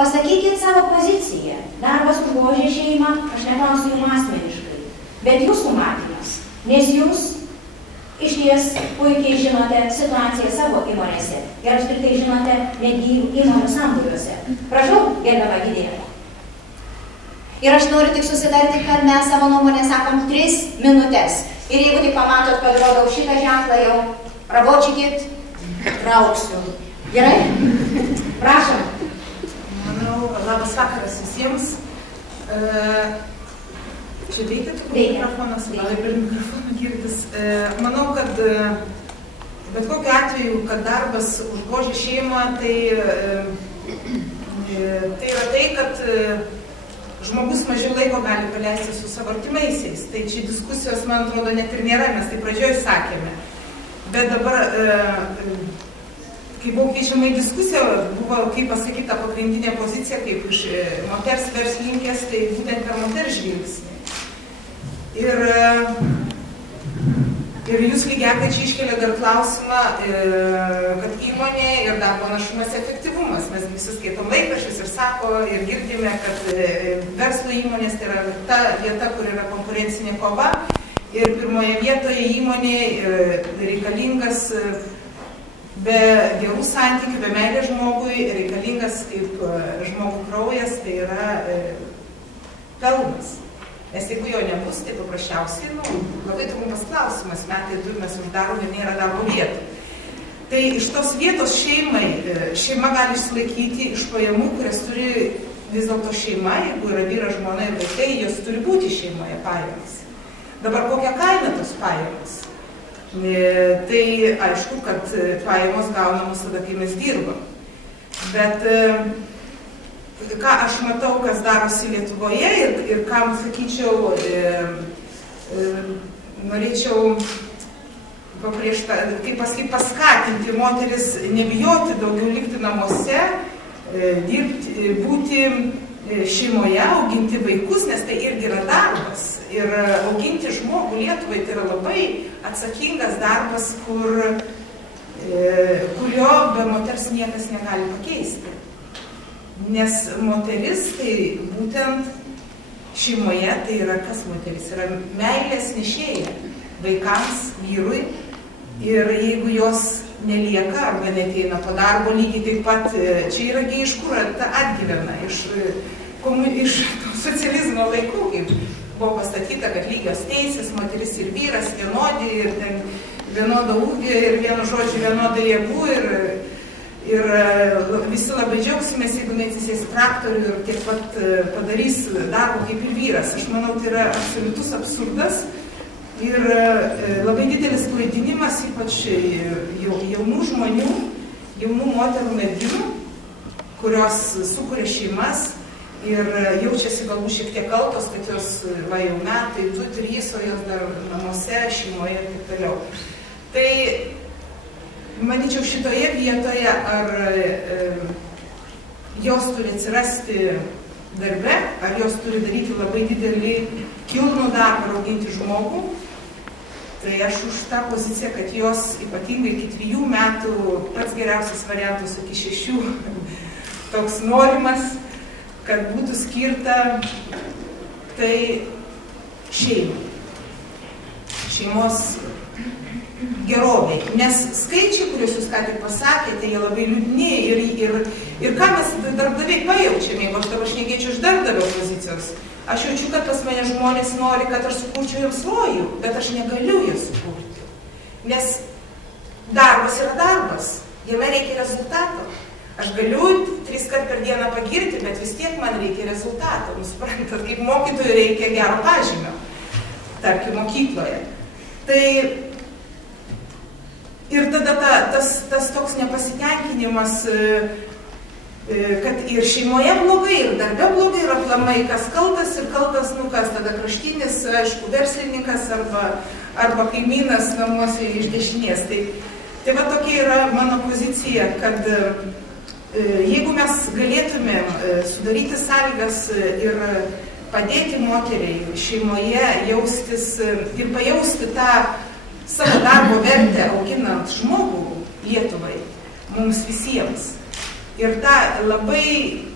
Pasakykit savo poziciją. Darbas užgožia šeimą, aš neklausiu jums asmeniškai. Bet jūsų matymas, nes jūs išties puikiai žinote situaciją savo įmonėse ir apskritai žinote netgi įmonių sambūriuose. Prašau, gerbiama Gidė. Ir aš noriu tik susitarti, kad mes savo nuomonę sakom 3 minutės. Ir jeigu tik pamatot, kad rodau šitą ženklą jau, rabočykit, trauksiu. Gerai? Prašom. Manau, labas vakaras visiems. Čia veikia tik mikrofonas, gal ir mikrofoną girdis. Manau, kad bet kokiu atveju, kad darbas užgožia šeimą, tai yra tai, kad žmogus mažiau laiko gali paleisti su savo artimaisiais. Tai čia diskusijos, man atrodo, net ir nėra, mes tai pradžioje sakėme. Bet dabar, kai buvau kviečiama į diskusiją, buvo, kaip pasakyta, pagrindinė pozicija, kaip iš moters verslininkės, tai būtent per moters žvilgsnį. Ir jūs lygiagrečiai iškelia dar klausimą, kad įmonė ir darbo našumas efektyvumas. Mes visi skaitom laikraščius ir sako ir girdime, kad verslo įmonės tai yra ta vieta, kur yra konkurencinė kova. Ir pirmoje vietoje įmonė reikalingas be gerų santykių, be meilės žmogui, reikalingas kaip žmogų kraujas, tai yra pelnas. Nes jeigu jo nebus, tai paprasčiausiai, labai trumpas klausimas, metai du mes uždarom ir nėra darbo vietų. Tai iš tos vietos šeima gali išsilaikyti iš pajamų, kurias turi vis dėlto šeima, jeigu yra vyras, žmona ir vaikai, jos turi būti šeimoje pajamas. Dabar kokią kainą tos pajamas? Tai aišku, kad pajamos gaunamos tada, kai mes dirbam. Bet ką aš matau, kas darosi Lietuvoje ir kam, sakyčiau, norėčiau paskatinti moteris nebijoti daugiau likti namuose, dirbti, būti šeimoje, auginti vaikus, nes tai irgi yra darbas. Ir auginti žmogų Lietuvai tai yra labai atsakingas darbas, kurio be moters niekas negali pakeisti. Nes moteris, tai būtent šeimoje, tai yra kas moteris? Yra meilės nešėja vaikams, vyrui. Ir jeigu jos nelieka arba neteina po darbo, lygiai taip pat, čia yragi iš kur atgyvena, iš socializmo laikų, kaip buvo pastatyta, kad lygios teisės, moteris ir vyras vienodi, ir ten vienodo ūgio, ir vienu žodžiu vienodo jėgų, ir visi labai džiaugsimės, jeigu neatsisės traktorių ir tiek pat padarys darbo kaip ir vyras. Aš manau, tai yra absoliutus absurdas ir labai didelis klaidinimas, ypač jaunų žmonių, jaunų moterų merginų, kurios sukuria šeimas ir jaučiasi galbūt šiek tiek kaltos, kad jos jau metai, 2-3, o jos dar namuose, šeimoje ir taip toliau. Tai manyčiau, šitoje vietoje, ar jos turi atsirasti darbe, ar jos turi daryti labai didelį kilnų darbą ir auginti žmogų, tai aš už tą poziciją, kad jos ypatingai iki 3 metų, pats geriausias variantas iki 6, toks norimas, kad būtų skirta tai šeimai, šeimos geroviai. Nes skaičiai, kuriuos jūs ką tik pasakėte, jie labai liūdni ir ką mes darbdaviai pajaučiame, jeigu aš dabar šnekėčiau iš darbdavio pozicijos. Aš jaučiu, kad pas mane žmonės nori, kad aš sukurčiau jiems rojų, bet aš negaliu ją sukurti. Nes darbas yra darbas, jame reikia rezultato. Aš galiu 3 kart per dieną pagirti, bet vis tiek man reikia rezultato. Suprantat, kaip mokytojui reikia gero pažymio, tarkim, mokykloje. Tai ir tada tas toks nepasitenkinimas, kad ir šeimoje blogai, ir darbe blogai, ir aplamai, kas kaltas ir kaltas, kas tada kraštinis, aišku, verslininkas arba kaimynas namuose iš dešinės. Tai va tokia yra mano pozicija, kad jeigu mes galėtume sudaryti sąlygas ir padėti moteriai šeimoje jaustis ir pajausti tą savo darbo vertę auginant žmogų Lietuvai, mums visiems. ir tą labai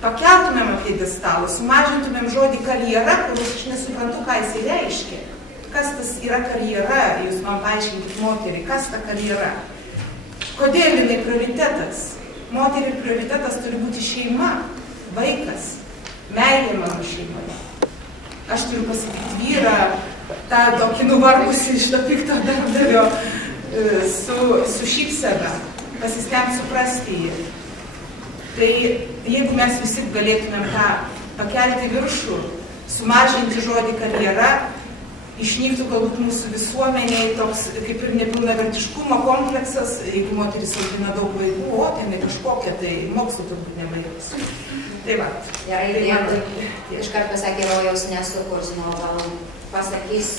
pakeltumėm apie distalą, sumažintumėm žodį karjera, kuris aš nesuprantu, ką jis reiškia. Kas tas yra karjera, jūs man paaiškinkit moteriai, kas ta karjera? Kodėl jinai prioritetas? Moteriai prioritetas turi būti šeima, vaikas, meilė mano šeimoje. Aš turiu pasakyti vyrą, tą tokį nuvargusį iš to pikto darbdavio su šypsena, pasistengti suprasti jį. Tai jeigu mes visi galėtumėm tą pakelti viršų, sumažinti žodį karjera, išnyktų galbūt mūsų visuomeniai toks kaip ir nepilnavertiškumo kompleksas, jeigu moteris augina daug vaikų, o tai ne kažkokia, tai mokslo turbūt nebaigs. Tai va. Gerai, dėkui. Iškart pasakė Rojaus nesukursimo, gal pasakys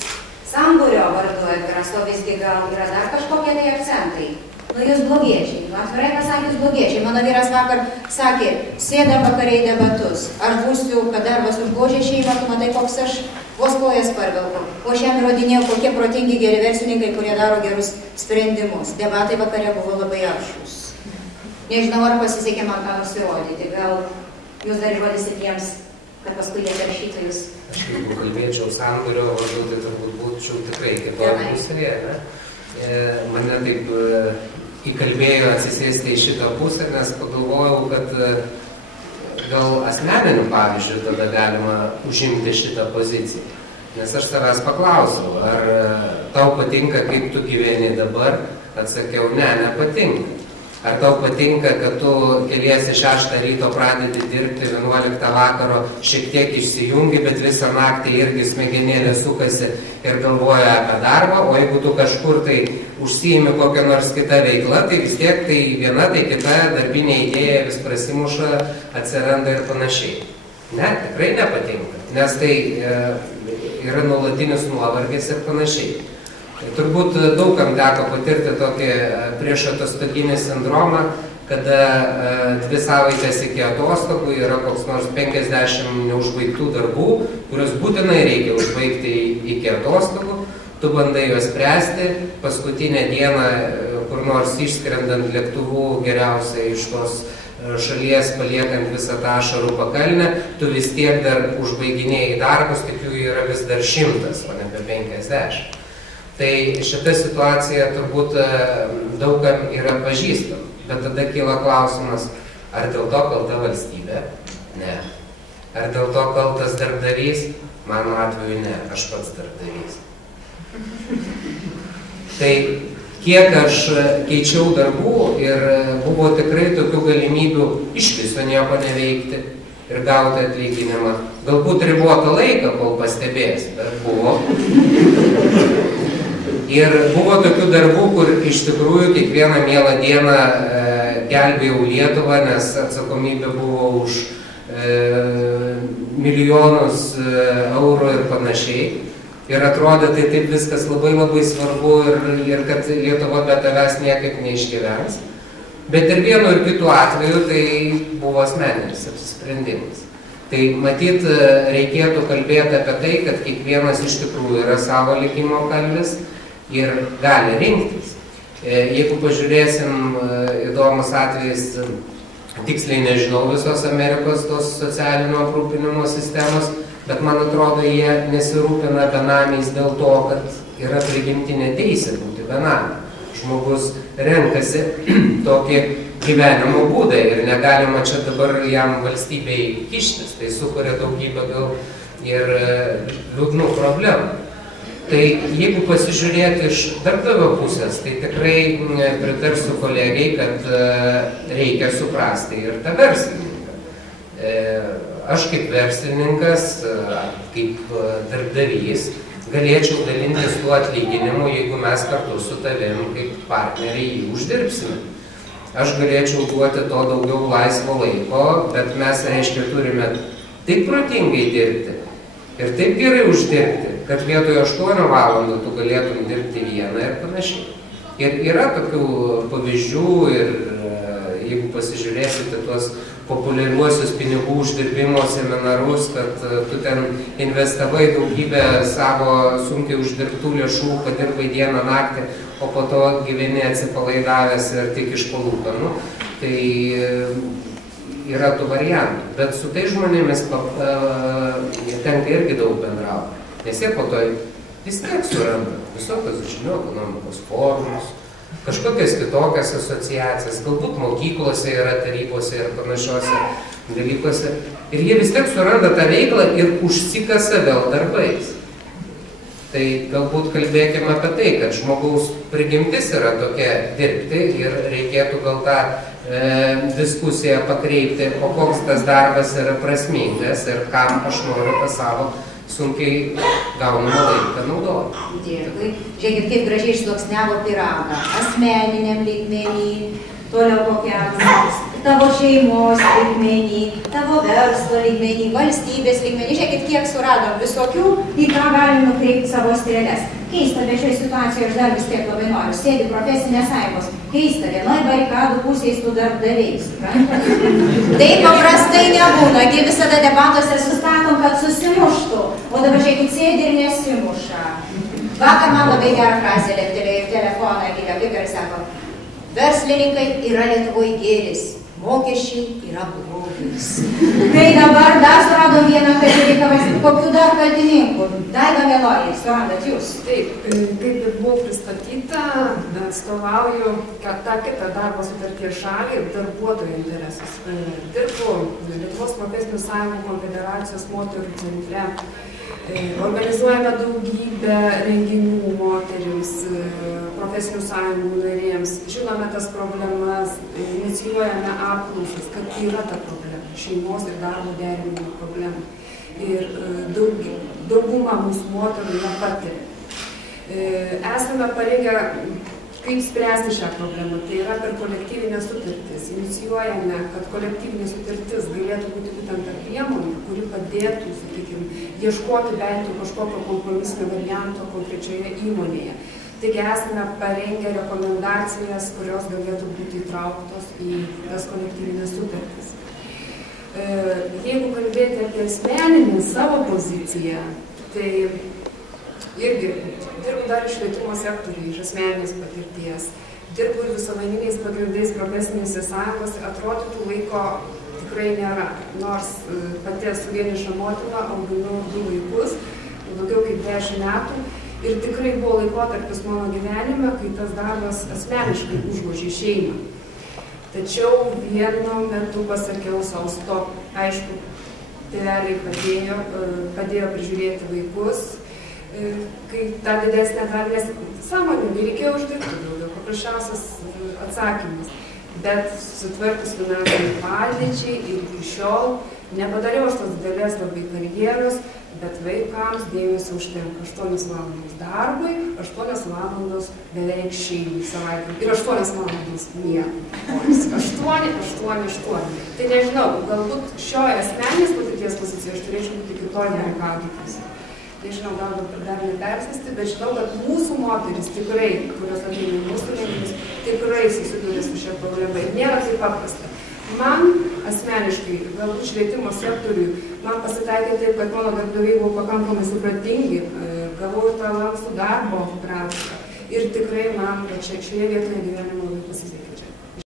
sambūrio vardu, Edgaras, o visgi gal yra dar kažkokie tai akcentai. Nu, jūs blogiečiai, atvirai pasakys blogiečiai. Mano vyras vakar sakė, sėdam vakariai debatus. Aš būsiu, kad darbas užgožė šeimą, tu matai, koks aš vos kojas parvelku. O aš jam įrodinėjau, kokie protingi geri verslininkai, kurie daro gerus sprendimus. Debatai vakare buvo labai aršūs. Nežinau, ar pasisekė man ką nusirodyti. Gal jūs dar įrodysit jiems, kad paskui jie teršytų jūs. Aš jeigu kalbėčiau sambūrio vardu, tai turbūt būčiau tikrai kitoje pusėje, ne? Mane taip įkalbėjo atsisėsti į šitą pusę, nes pagalvojau, kad gal asmeniniu pavyzdžiu tada galima užimti šitą poziciją. Nes aš savęs paklausiau, ar tau patinka, kaip tu gyveni dabar? Atsakiau, ne, nepatinka. Ar tau patinka, kad tu keliesi 6 ryto pradedi dirbti, 11 vakaro šiek tiek išsijungi, bet visą naktį irgi smegenėlė sukasi ir galvoja apie darbą, o jeigu tu kažkur tai užsiimi kokią nors kitą veiklą, tai vis tiek tai viena, tai kita darbinė idėja vis prasimuša, atsiranda ir panašiai. Ne, tikrai nepatinka, nes tai yra nuolatinis nuovargis ir panašiai. Turbūt daugam teko patirti tokį priešatostoginį sindromą, kada 2 savaitės iki atostogų yra koks nors 50 neužbaigtų darbų, kurios būtinai reikia užbaigti iki atostogų, tu bandai juos spręsti, paskutinę dieną kur nors išskrendant lėktuvu geriausiai iš tos šalies, paliekant visą tą ašarų pakalnę, tu vis tiek dar užbaiginėjai darbus, tik jų yra vis dar 100, o ne apie 50. Tai šita situacija turbūt daugam yra pažįstama, bet tada kyla klausimas, ar dėl to kalta valstybė? Ne. Ar dėl to kaltas darbdavys? Mano atveju ne, aš pats darbdavys. Tai kiek aš keičiau darbų ir buvo tikrai tokių galimybių iš viso nieko neveikti ir gauti atlyginimą. Galbūt ribotą laiką, kol pastebės, bet buvo. Ir buvo tokių darbų, kur iš tikrųjų kiekvieną mielą dieną gelbėjau Lietuvą, nes atsakomybė buvo už milijonus eurų ir panašiai. Ir atrodė, tai taip viskas labai labai svarbu ir kad Lietuva be tavęs niekaip neišgyvens. Bet ir vienu ir kitu atveju tai buvo asmeninis apsisprendimas. Tai matyt, reikėtų kalbėti apie tai, kad kiekvienas iš tikrųjų yra savo likimo kalvis ir gali rinktis. Jeigu pažiūrėsim įdomus atvejais, tiksliai nežinau visos Amerikos tos socialinio aprūpinimo sistemos, bet man atrodo, jie nesirūpina benamiais dėl to, kad yra prigimtinė teisė būti benamiu. Žmogus renkasi tokį gyvenimo būdą ir negalima čia dabar jam valstybei kištis, tai sukuria daugybę gal ir liūdnų problemų. Tai jeigu pasižiūrėti iš darbdavio pusės, tai tikrai pritarsiu kolegiai, kad reikia suprasti ir tą verslininką. Aš kaip verslininkas, kaip darbdavys, galėčiau dalintis tuo atlyginimu, jeigu mes kartu su tavim kaip partneriai jį uždirbsime. Aš galėčiau duoti to daugiau laisvo laiko, bet mes, reiškia, turime taip protingai dirbti ir taip gerai uždirbti, kad vietoje 8 valandų tu galėtum dirbti 1 ir panašiai. Ir yra tokių pavyzdžių ir jeigu pasižiūrėsite tuos populiariuosius pinigų uždirbimo seminarus, kad tu ten investavai daugybę savo sunkiai uždirbtų lėšų, padirbai dieną naktį, o po to gyveni atsipalaidavęs ir tik iš palūkanų. Tai yra tų variantų. Bet su tai žmonėmis tenka irgi daug bendrauti. Nes jie po to vis tiek suranda visokios žinių ekonomikos forumus, kažkokias kitokias asociacijas, galbūt mokyklose yra tarybose ir panašiose dalykuose. Ir jie vis tiek suranda tą veiklą ir užsikasa vėl darbais. Tai galbūt kalbėkime apie tai, kad žmogaus prigimtis yra tokia dirbti ir reikėtų gal tą diskusiją pakreipti, o koks tas darbas yra prasmingas ir kam aš noriu tą savo sunkiai gaunamą laiką naudoti. Dėkui. Žiūrėkit, kaip gražiai išsluoksniavo pyragą. Asmeniniam lygmenį, toliau kokiam tavo šeimos lygmenį, tavo verslo lygmenį, valstybės lygmenį. Žiūrėkit, kiek suradom visokių, į ką galim nukreipti savo strėles. Keista, bet šioje situacijoje aš dar vis tiek labai noriu. Sėdi profesinės sąjungos. Keista, vienoj barikadų pusėje su darbdaviais. Tai paprastai nebūna. Gi visada debatuose sustatom, kad susimuštų. O dabar žiūrėkit, sėdi ir nesimuša. Vakar man labai gerą frazę leptelėjo į telefoną, kaip ir sako, verslininkai yra Lietuvoje gėris, mokesčiai yra blogis. Tai dabar dar suradom vieną kaltininką, kokių dar kaltininkų? Daiva Mielonė, surandat jūs? Taip, kaip ir buvo pristatyta, atstovauju tą kitą darbo sutarties šalį, darbuotojų interesus. Dirbu Lietuvos profesinių sąjungų konfederacijos moterų centre. Organizuojame daugybę renginių moterims, profesinių sąjungų narėms, žinome tas problemas, inicijuojame apklausas, kad yra ta problema, šeimos ir darbo derinimo problema. Ir dauguma mūsų moterų nepatiria. Esame parengę, kaip spręsti šią problemą. Tai yra per kolektyvinės sutartis. Inicijuojame, kad kolektyvinė sutartis galėtų būti būtent ta priemonė, kuri padėtų, sakykime, ieškoti bent jau kažkokio kompromisinio varianto konkrečioje įmonėje. Taigi esame parengę rekomendacijas, kurios galėtų būti įtrauktos į tas kolektyvinės sutartis. Jeigu kalbėti apie asmeninį savo poziciją, tai irgi dirbu dar švietimo sektoriuje iš asmeninės patirties. Dirbu ir visuomeniniais pagrindais profesinėse sąjungose, atrodytų laiko tikrai nėra. Nors pati esu vieniša motina, auginu 2 vaikus, daugiau kaip 10 metų. Ir tikrai buvo laikotarpis mano gyvenime, kai tas darbas asmeniškai užgožė šeimą. Tačiau vienu metu pasakiau savo stop. Aišku, tėveliai padėjo prižiūrėti vaikus, kai tą didesnę dalį, nes sąmoningai reikėjo uždirbti daugiau, paprasčiausias atsakymas. Bet susitvarkius finansiniai padėčiai ir iki šiol nepadariau aš tos didelės labai karjeros, bet vaikams dėmesio užtenka 8 valandos darbui, 8 valandos beveik šeimai savaitę ir 8 valandos miego. 8. Tai nežinau, galbūt šioje asmeninės patirties pozicijoje aš turėčiau būti kitoj barikadų pusėje. Nežinau, gal dar nepersisti, bet žinau, kad mūsų moteris tikrai, kurios ateina mūsų renginius, tikrai susiduria su šia problema ir nėra taip paprasta. Man asmeniškai, galbūt švietimo sektoriui, man pasitaikė taip, kad mano darbdaviai buvo pakankamai supratingi, gavau ir tą lankstų darbo praktiką ir tikrai man šioje vietoje gyvenimo labai pasisekė.